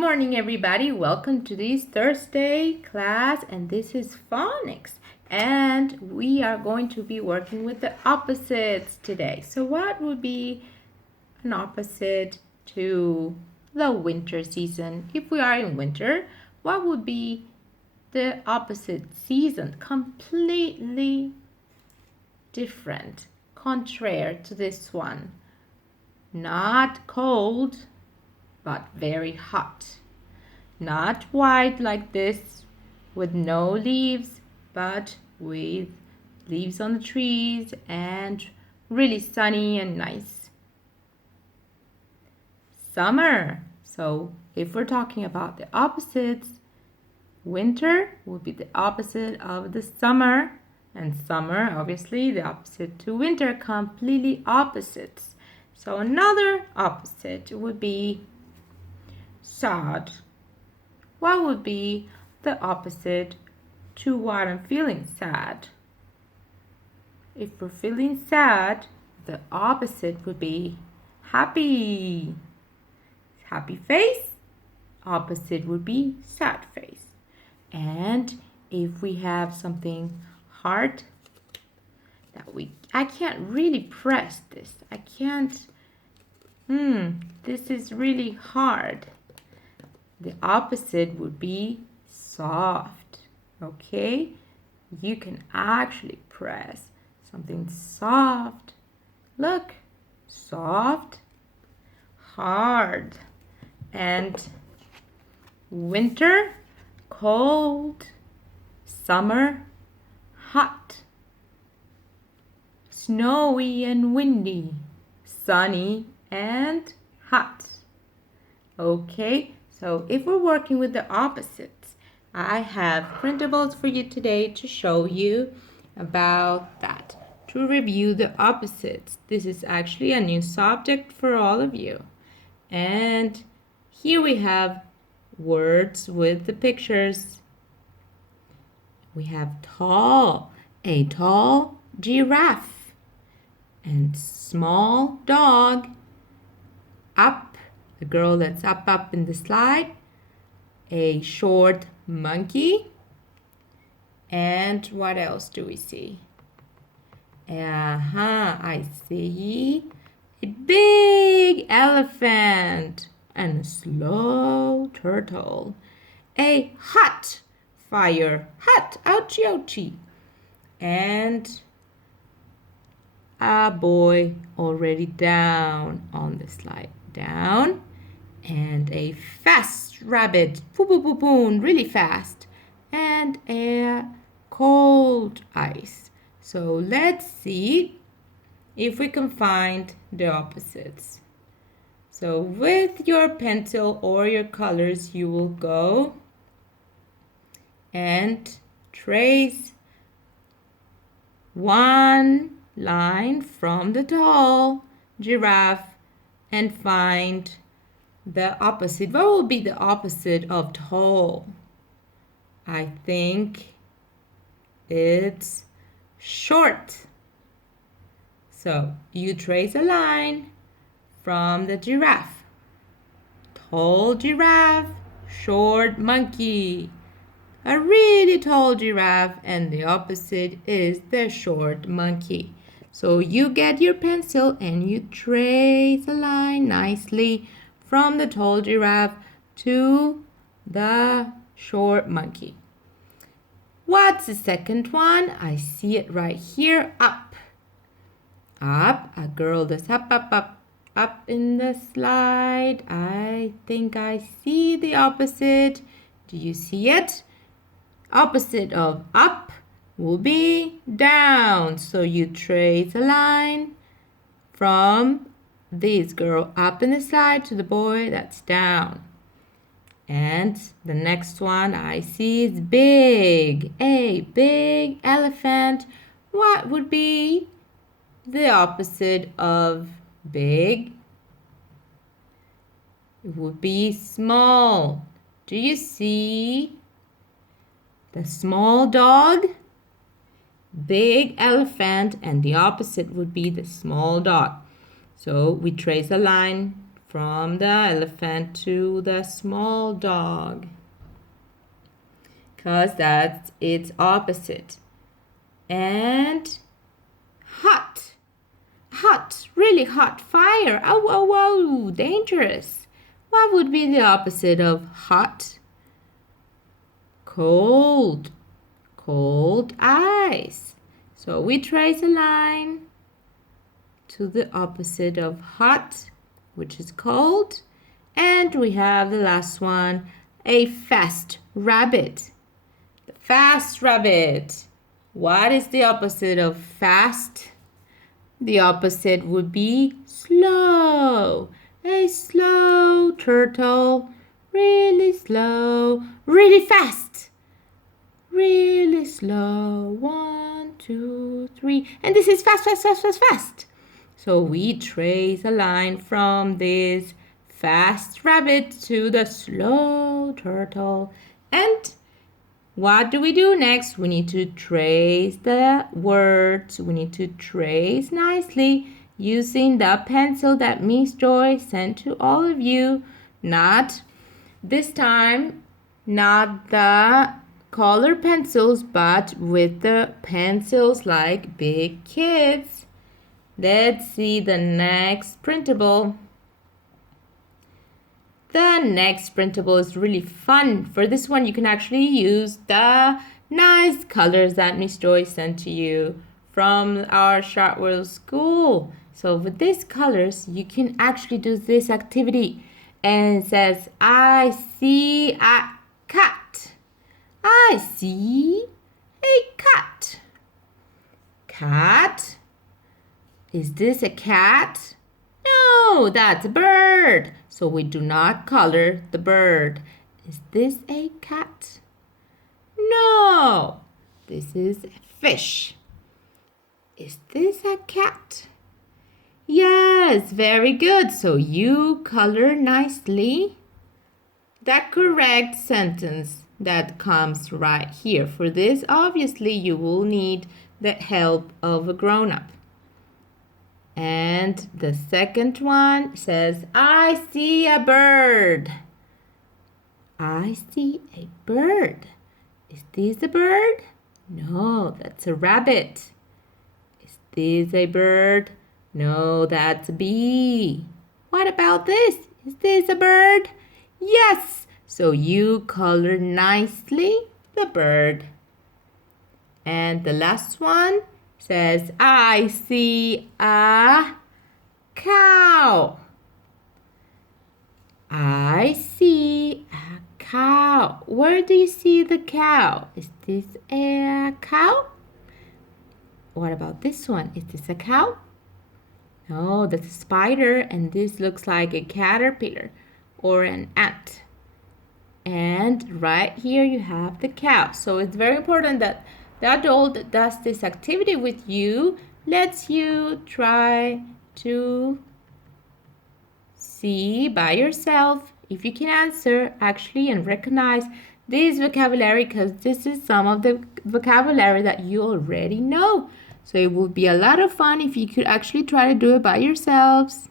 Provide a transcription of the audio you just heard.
morning, everybody. Welcome to this Thursday class, and this is phonics. And we are going to be working with the opposites today. So, what would be an opposite to the winter season? If we are in winter, what would be the opposite season? Completely different, contrary to this one. Not cold, but very hot. Not white like this with no leaves, but with leaves on the trees and really sunny and nice. Summer. So if we're talking about the opposites, winter would be the opposite of the summer, and summer obviously the opposite to winter, completely opposites. So another opposite would be sad. What would be the opposite to what I'm feeling sad? If we're feeling sad, the opposite would be happy. Happy face, opposite would be sad face. And if we have something hard that I can't really press this. I can't, this is really hard. The opposite would be soft, okay? You can actually press something soft. Look, soft, hard. And winter, cold. Summer, hot. Snowy and windy. Sunny and hot. Okay? So if we're working with the opposites, I have printables for you today to show you about that. To review the opposites. This is actually a new subject for all of you. And here we have words with the pictures. We have tall, a tall giraffe. And small dog, up. The girl that's up in the slide, a short monkey, and what else do we see? I see a big elephant and a slow turtle, a hot fire, hot, ouchie, ouchie, and a boy already down on the slide, down. And a fast rabbit, poo poo poo poo, really fast, and a cold ice. So let's see if we can find the opposites. So with your pencil or your colors, you will go and trace one line from the tall giraffe and find the opposite. What will be the opposite of tall? I think it's short. So you trace a line from the giraffe. Tall giraffe, short monkey. A really tall giraffe, and the opposite is the short monkey. So you get your pencil and you trace a line nicely from the tall giraffe to the short monkey. What's the second one? I see it right here. Up. Up. A girl that's up in the slide. I think I see the opposite. Do you see it? Opposite of up will be down. So you trace a line from this girl up in the slide to the boy that's down. And the next one I see is big. A big elephant. What would be the opposite of big? It would be small. Do you see the small dog? Big elephant, and the opposite would be the small dog. So we trace a line from the elephant to the small dog, because that's its opposite. And hot, hot, really hot, fire. Oh, oh, oh, dangerous. What would be the opposite of hot? Cold, cold ice. So we trace a line to the opposite of hot, which is cold. And we have the last one, a fast rabbit. The fast rabbit. What is the opposite of fast? The opposite would be slow. A slow turtle. Really slow. Really fast. Really slow. 1, 2, 3. And this is fast, fast, fast, fast, fast. So we trace a line from this fast rabbit to the slow turtle. And what do we do next? We need to trace the words. We need to trace nicely using the pencil that Miss Joy sent to all of you. Not this time, not the color pencils, but with the pencils like big kids. Let's see the next printable. The next printable is really fun. For this one, you can actually use the nice colors that Miss Joy sent to you from our Chartwell school. So with these colors, you can actually do this activity. And it says, I see a cat. I see a cat. Cat? Is this a cat? No, that's a bird. So we do not color the bird. Is this a cat? No, this is a fish. Is this a cat? Yes, very good. So you color nicely the correct sentence that comes right here. For this, obviously, you will need the help of a grown-up. And the second one says, I see a bird. I see a bird. Is this a bird? No, that's a rabbit. Is this a bird? No, that's a bee. What about this? Is this a bird? Yes. So you color nicely the bird. And the last one says, I see a cow. I see a cow. Where do you see the cow? Is this a cow? What about this one? Is this a cow? No, that's a spider, and this looks like a caterpillar or an ant. And right here you have the cow. So it's very important that the adult that does this activity with you lets you try to see by yourself if you can answer actually and recognize this vocabulary, because this is some of the vocabulary that you already know. So it would be a lot of fun if you could actually try to do it by yourselves.